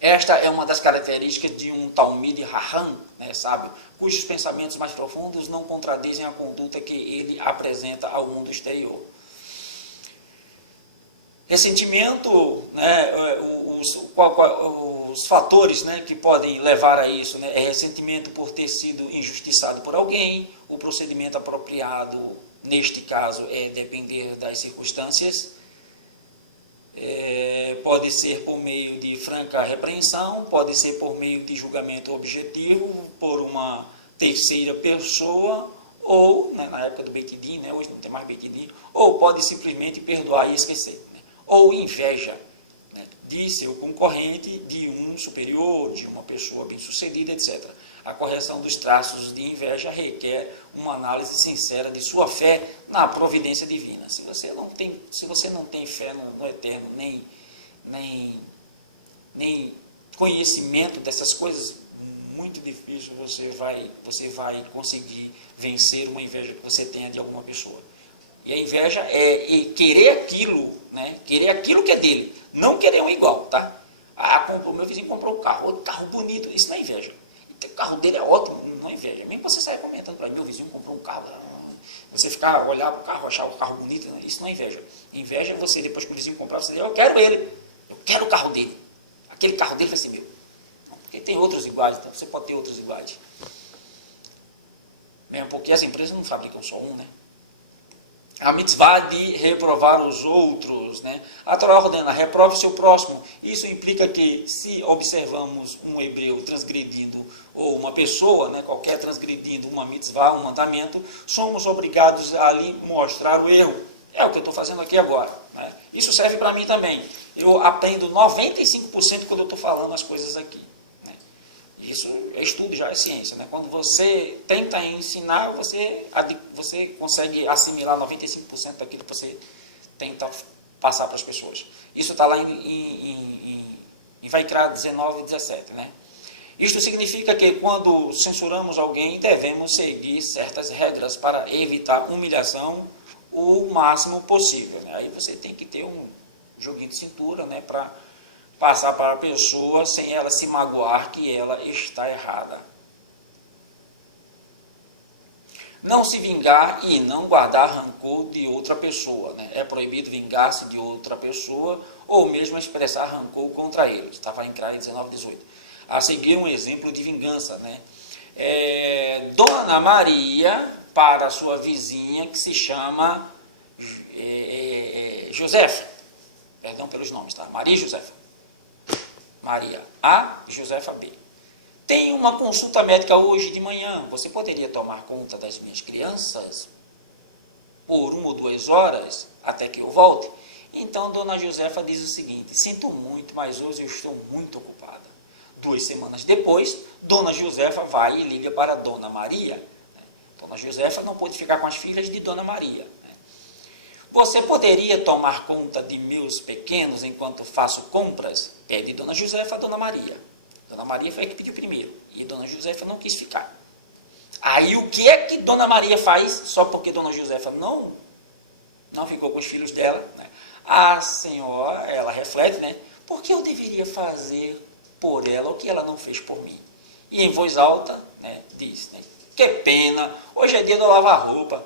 Esta é uma das características de um Talmid Raham, né, sábio, cujos pensamentos mais profundos não contradizem a conduta que ele apresenta ao mundo exterior. Ressentimento, né, os fatores, né, que podem levar a isso, né, é ressentimento por ter sido injustiçado por alguém, o procedimento apropriado, neste caso, é depender das circunstâncias. Pode ser por meio de franca repreensão, pode ser por meio de julgamento objetivo por uma terceira pessoa, ou, né, na época do Beit Din, né, hoje não tem mais Beit Din, ou pode simplesmente perdoar e esquecer, né, ou inveja, né, de seu concorrente, de um superior, de uma pessoa bem-sucedida, etc. A correção dos traços de inveja requer uma análise sincera de sua fé na providência divina. Se você não tem fé no Eterno, nem conhecimento dessas coisas, muito difícil você vai conseguir vencer uma inveja que você tenha de alguma pessoa. E a inveja é querer aquilo, né? Querer aquilo que é dele, não querer um igual, tá? O meu vizinho comprou um carro bonito, isso não é inveja. O carro dele é ótimo, não é inveja. Mesmo você sair comentando para mim, meu vizinho comprou um carro, você ficar, olhar o carro, achar o carro bonito, isso não é inveja. Inveja é você, depois que o vizinho comprar, você dizer, eu quero ele, eu quero o carro dele, aquele carro dele vai ser meu. Porque tem outros iguais, então você pode ter outros iguais. Mesmo porque as empresas não fabricam só um, né? A mitzvah de reprovar os outros, né? A Torá ordena, reprove o seu próximo. Isso implica que, se observamos um hebreu transgredindo, ou uma pessoa, né, qualquer transgredindo uma mitzvah, um mandamento, somos obrigados a lhe mostrar o erro. É o que eu estou fazendo aqui agora, né? Isso serve para mim também. Eu aprendo 95% quando eu estou falando as coisas aqui. Isso é estudo, já é ciência, né? Quando você tenta ensinar, você consegue assimilar 95% daquilo que você tenta passar para as pessoas. Isso está lá em Vaikra 19 e 17, né? Isto significa que quando censuramos alguém, devemos seguir certas regras para evitar humilhação o máximo possível, né? Aí você tem que ter um joguinho de cintura, né, para passar para a pessoa sem ela se magoar que ela está errada. Não se vingar e não guardar rancor de outra pessoa, né? É proibido vingar-se de outra pessoa ou mesmo expressar rancor contra ele. Estava em Crai 19, 18. A seguir um exemplo de vingança, né? Dona Maria para sua vizinha que se chama Josefa. Perdão pelos nomes, tá? Maria e Josefa. Maria A, Josefa B. Tem uma consulta médica hoje de manhã. Você poderia tomar conta das minhas crianças por 1 ou 2 horas até que eu volte? Então, dona Josefa diz o seguinte: sinto muito, mas hoje eu estou muito ocupada. 2 semanas depois, dona Josefa vai e liga para dona Maria. Dona Josefa não pôde ficar com as filhas de dona Maria. Você poderia tomar conta de meus pequenos enquanto faço compras? Pede dona Josefa a dona Maria. Dona Maria foi a que pediu primeiro. E dona Josefa não quis ficar. Aí o que é que dona Maria faz só porque dona Josefa não não ficou com os filhos dela, né? A senhora, ela reflete, né? Por que eu deveria fazer por ela o que ela não fez por mim? E em voz alta, né, diz, né? Que pena, hoje é dia de eu lavar roupa.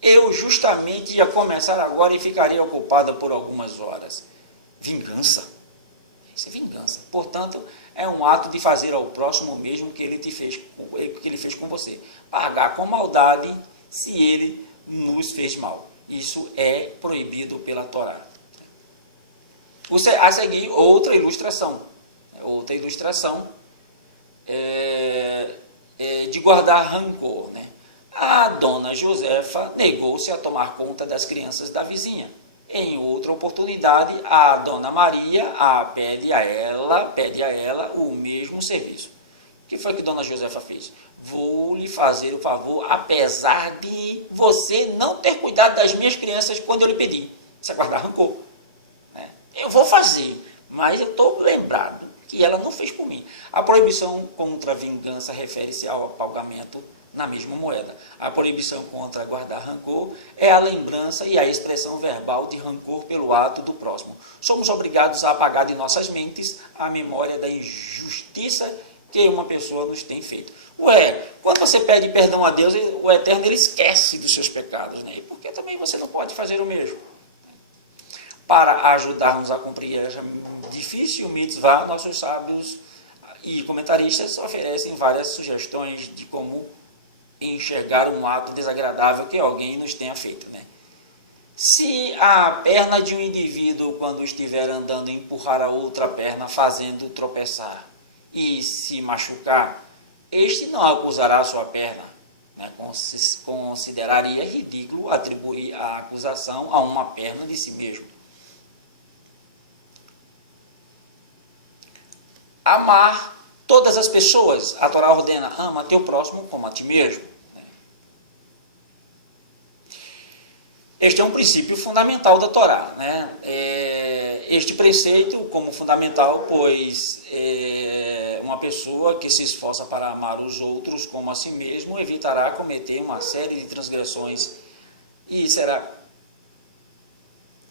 Eu justamente ia começar agora e ficaria ocupada por algumas horas. Vingança. Isso é vingança. Portanto, é um ato de fazer ao próximo o mesmo que ele fez com você. Pagar com maldade se ele nos fez mal. Isso é proibido pela Torá. A seguir, outra ilustração. Outra ilustração de guardar rancor, né? A dona Josefa negou-se a tomar conta das crianças da vizinha. Em outra oportunidade, a dona Maria pede a ela o mesmo serviço. O que foi que dona Josefa fez? Vou lhe fazer o favor, apesar de você não ter cuidado das minhas crianças quando eu lhe pedi. Isso é guardar rancor. Né? Eu vou fazer, mas eu estou lembrado que ela não fez por mim. A proibição contra a vingança refere-se ao pagamento na mesma moeda. A proibição contra guardar rancor é a lembrança e a expressão verbal de rancor pelo ato do próximo. Somos obrigados a apagar de nossas mentes a memória da injustiça que uma pessoa nos tem feito. Quando você pede perdão a Deus, o Eterno ele esquece dos seus pecados, né? E por que também você não pode fazer o mesmo? Para ajudar-nos a cumprir essa difícil mitzvah, nossos sábios e comentaristas oferecem várias sugestões de como enxergar um ato desagradável que alguém nos tenha feito, né? Se a perna de um indivíduo, quando estiver andando, empurrar a outra perna, fazendo tropeçar e se machucar, este não acusará a sua perna, né? Consideraria ridículo atribuir a acusação a uma perna de si mesmo. Amar todas as pessoas. A Torá ordena, ama teu próximo como a ti mesmo. Este é um princípio fundamental da Torá, né? Este preceito como fundamental, pois uma pessoa que se esforça para amar os outros como a si mesmo evitará cometer uma série de transgressões e será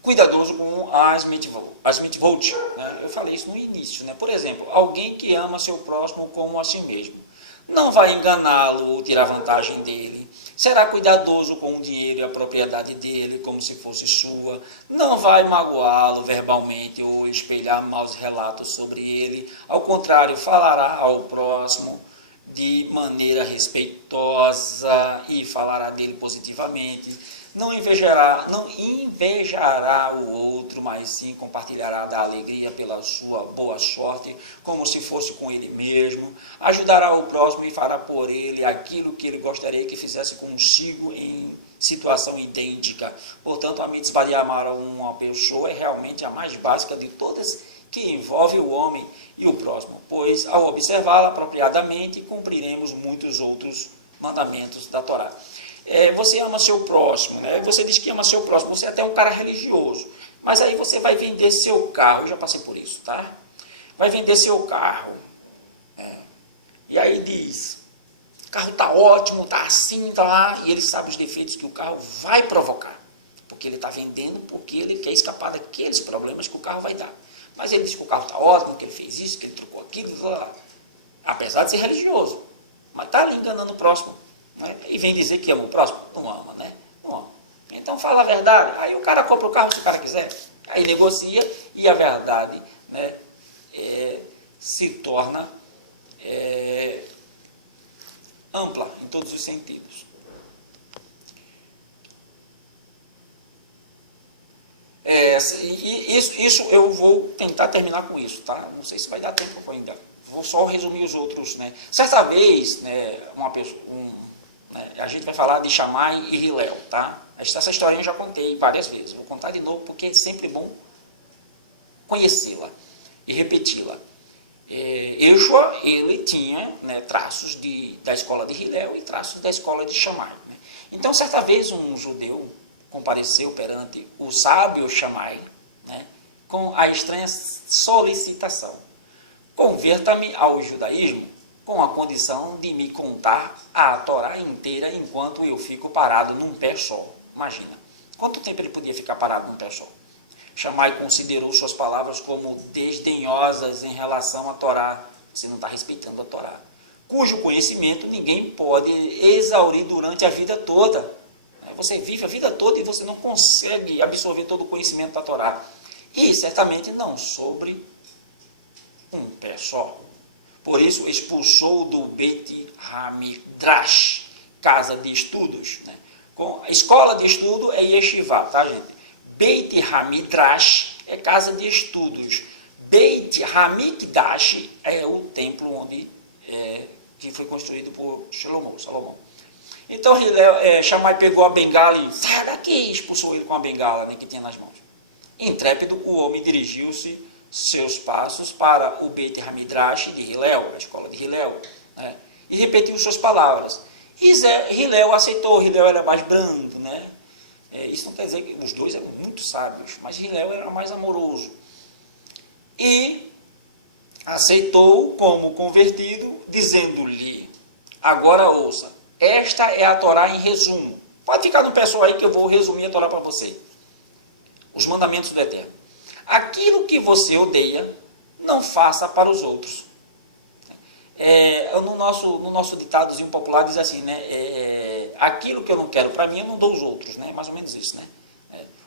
cuidadoso com as mitzvot, né? Eu falei isso no início, né? Por exemplo, alguém que ama seu próximo como a si mesmo não vai enganá-lo ou tirar vantagem dele, será cuidadoso com o dinheiro e a propriedade dele como se fosse sua, não vai magoá-lo verbalmente ou espelhar maus relatos sobre ele, ao contrário, falará ao próximo de maneira respeitosa e falará dele positivamente. Não invejará o outro, mas sim compartilhará da alegria pela sua boa sorte, como se fosse com ele mesmo. Ajudará o próximo e fará por ele aquilo que ele gostaria que fizesse consigo em situação idêntica. Portanto, a mitzvah de amar a uma pessoa é realmente a mais básica de todas, que envolve o homem e o próximo, pois ao observá-la apropriadamente, cumpriremos muitos outros mandamentos da Torá. Você ama seu próximo, né? Você diz que ama seu próximo, você é até um cara religioso, mas aí você vai vender seu carro, eu já passei por isso, tá? Vai vender seu carro, e aí diz, o carro tá ótimo, tá assim, tá lá, e ele sabe os defeitos que o carro vai provocar, porque ele está vendendo, porque ele quer escapar daqueles problemas que o carro vai dar. Mas ele diz que o carro tá ótimo, que ele fez isso, que ele trocou aquilo, apesar de ser religioso, mas está ali enganando o próximo. E vem dizer que ama o próximo? Não ama, né? Não ama. Então fala a verdade. Aí o cara compra o carro se o cara quiser. Aí negocia e a verdade, né, se torna ampla em todos os sentidos. Isso eu vou tentar terminar com isso, tá? Não sei se vai dar tempo ainda. Vou só resumir os outros, né? Certa vez, né, a gente vai falar de Shammai e Hillel, tá? Essa historinha eu já contei várias vezes. Vou contar de novo porque é sempre bom conhecê-la e repeti-la. Yeshua, ele tinha, né, traços da escola de Hillel e traços da escola de Shammai, né? Então, certa vez, um judeu compareceu perante o sábio Shammai, né, com a estranha solicitação: converta-me ao judaísmo, com a condição de me contar a Torá inteira enquanto eu fico parado num pé só. Imagina, Quanto tempo ele podia ficar parado num pé só? Shammai considerou suas palavras como desdenhosas em relação à Torá. Você não está respeitando a Torá. Cujo conhecimento ninguém pode exaurir durante a vida toda. Você vive a vida toda e você não consegue absorver todo o conhecimento da Torá. E certamente não sobre um pé só. Por isso expulsou do Beit HaMidrash, casa de estudos. A escola de estudo é Yeshiva, tá, gente? Beit HaMidrash é casa de estudos. Beit HaMikdash é o templo onde que foi construído por Salomão. Então Shammai pegou a bengala e sai daqui, expulsou ele com a bengala que tinha nas mãos. Intrépido, o homem dirigiu-se seus passos para o Beit HaMidrash de Hillel, a escola de Hillel, e repetiu suas palavras. Hillel aceitou. Hillel era mais brando, isso não quer dizer que os dois eram muito sábios, mas Hillel era mais amoroso. E aceitou como convertido, dizendo-lhe: agora ouça, esta é a Torá em resumo. Pode ficar no pessoal aí que eu vou resumir a Torá para você. Os mandamentos do Eterno. Aquilo que você odeia, não faça para os outros. No nosso ditadozinho popular diz assim, aquilo que eu não quero para mim, eu não dou aos outros, mais ou menos isso,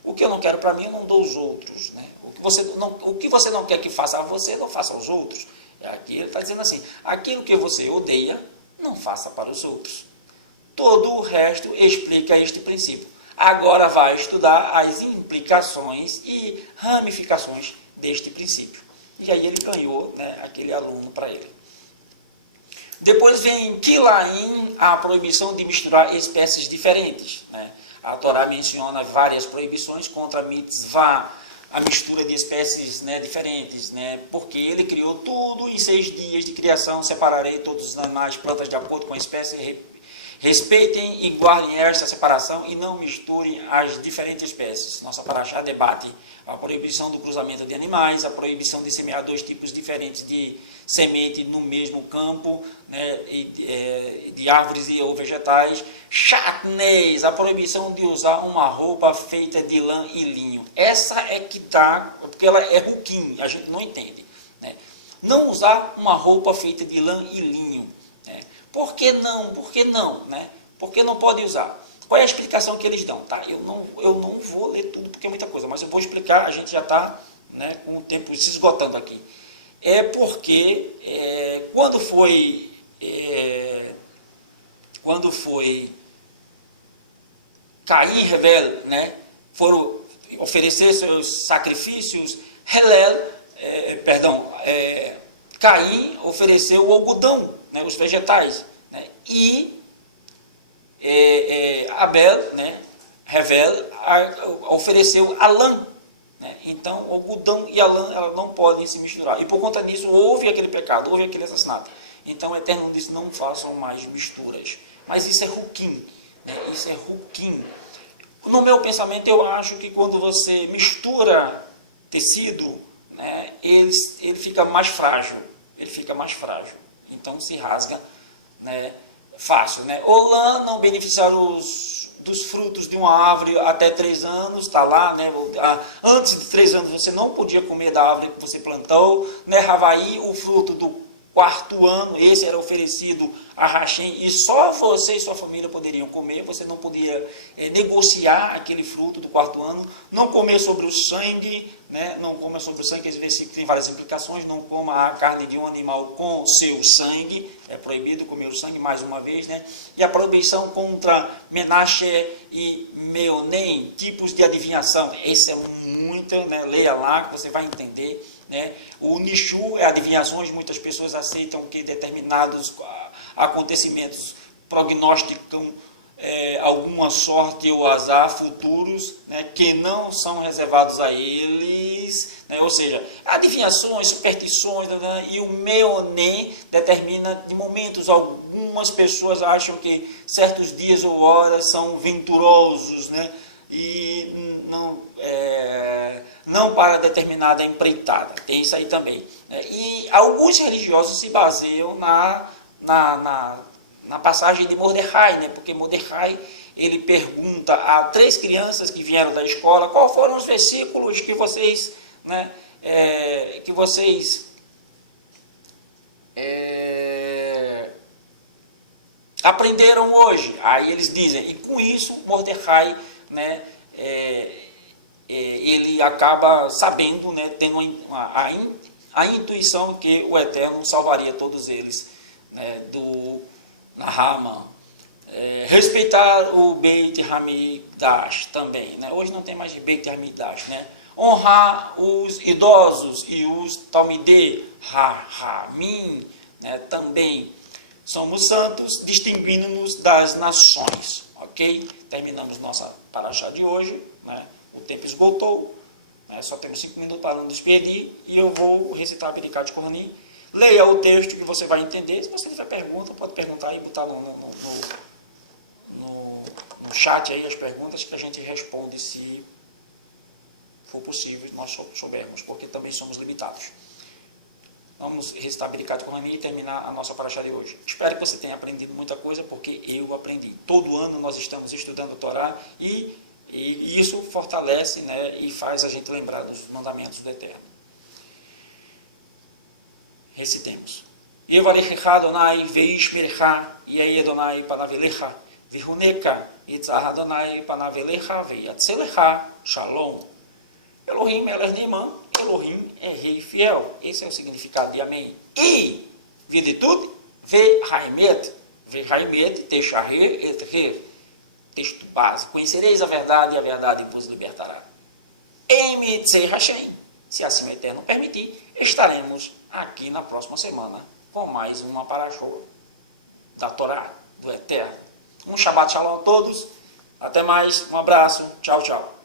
o que eu não quero para mim, eu não dou aos outros, o que você não quer que faça a você, não faça aos outros. Aqui ele está dizendo assim, aquilo que você odeia, não faça para os outros. Todo o resto explica este princípio. Agora vai estudar as implicações e ramificações deste princípio. E aí ele ganhou aquele aluno para ele. Depois vem Kilaim, a proibição de misturar espécies diferentes. A Torá menciona várias proibições contra a mitzvah, a mistura de espécies diferentes, porque ele criou tudo em 6 dias de criação, separarei todos os animais, plantas de acordo com a espécie. Respeitem e guardem esta separação e não misturem as diferentes espécies. Nossa paraxá debate a proibição do cruzamento de animais, a proibição de semear 2 tipos diferentes de semente no mesmo campo, de árvores ou vegetais. Chatnez, a proibição de usar uma roupa feita de lã e linho. Essa é que está, porque ela é ruquim, a gente não entende. Não usar uma roupa feita de lã e linho. Por que não? Por que não? Por que não pode usar? Qual é a explicação que eles dão? Eu não vou ler tudo porque é muita coisa, mas eu vou explicar, a gente já está com o tempo se esgotando aqui. É porque quando foi Caim e Hevel, foram oferecer seus sacrifícios, Caim ofereceu o algodão, os vegetais, e Hevel ofereceu a lã. Então, o algodão e a lã elas não podem se misturar. E por conta disso, houve aquele pecado, houve aquele assassinato. Então, o Eterno disse, não façam mais misturas. Mas isso é ruquim. Isso é ruquim. No meu pensamento, eu acho que quando você mistura tecido, ele fica mais frágil. Então, se rasga fácil. O lã não beneficiar dos frutos de uma árvore até 3 anos, está lá, antes de 3 anos você não podia comer da árvore que você plantou, Havaí, o fruto do 4º ano, esse era oferecido a Hashem, e só você e sua família poderiam comer, você não podia negociar aquele fruto do 4º ano, não comer sobre o sangue, não coma sobre o sangue, esse versículo tem várias implicações, não coma a carne de um animal com seu sangue, é proibido comer o sangue mais uma vez, e a proibição contra Menashe e Meonem, tipos de adivinhação, esse é muito, leia lá que você vai entender. O Nishu é adivinhações, muitas pessoas aceitam que determinados acontecimentos prognosticam alguma sorte ou azar futuros, que não são reservados a eles, ou seja, adivinhações, superstições, e o Meonem determina de momentos, algumas pessoas acham que certos dias ou horas são venturosos, e não para determinada empreitada, tem isso aí também. E alguns religiosos se baseiam na passagem de Mordecai, porque Mordecai ele pergunta a 3 crianças que vieram da escola qual foram os versículos que vocês, né, aprenderam hoje. Aí eles dizem, e com isso Mordecai, né, ele acaba sabendo, né, tendo a intuição que o Eterno salvaria todos eles, né, do Naaman. Respeitar o Beit Hamidash também, né? Hoje não tem mais Beit Hamidash, né? Honrar os idosos e os Talmidei Hamim, né? Também somos santos, distinguindo-nos das nações, ok? Terminamos nossa paraxá de hoje, né? O tempo esgotou, né? Só temos 5 minutos para não despedir, e eu vou recitar a Birkat Kohanim. Leia o texto que você vai entender. Se você tiver pergunta, pode perguntar e botar no chat aí as perguntas que a gente responde, se for possível, nós soubermos, porque também somos limitados. Vamos recitar Birkat Kohanim e terminar a nossa paraxá de hoje. Espero que você tenha aprendido muita coisa, porque eu aprendi. Todo ano nós estamos estudando a Torá e isso fortalece, né, e faz a gente lembrar dos mandamentos do Eterno. Recitemos. Yevarechecha Adonai veishmerecha, Yehei Adonai panavelecha, vihuneka, yitzhar Adonai panavelecha, veyatzelecha, shalom. Elohim Melech Neiman, Elohim é rei fiel. Esse é o significado de amém. E, virtude, ve-haimet, techaher et her. Texto base. Conhecereis a verdade e a verdade vos libertará. Emitzei Hashem. Se assim o Eterno permitir, estaremos aqui na próxima semana com mais uma paraxá da Torá, do Eterno. Um Shabbat Shalom a todos. Até mais. Um abraço. Tchau, tchau.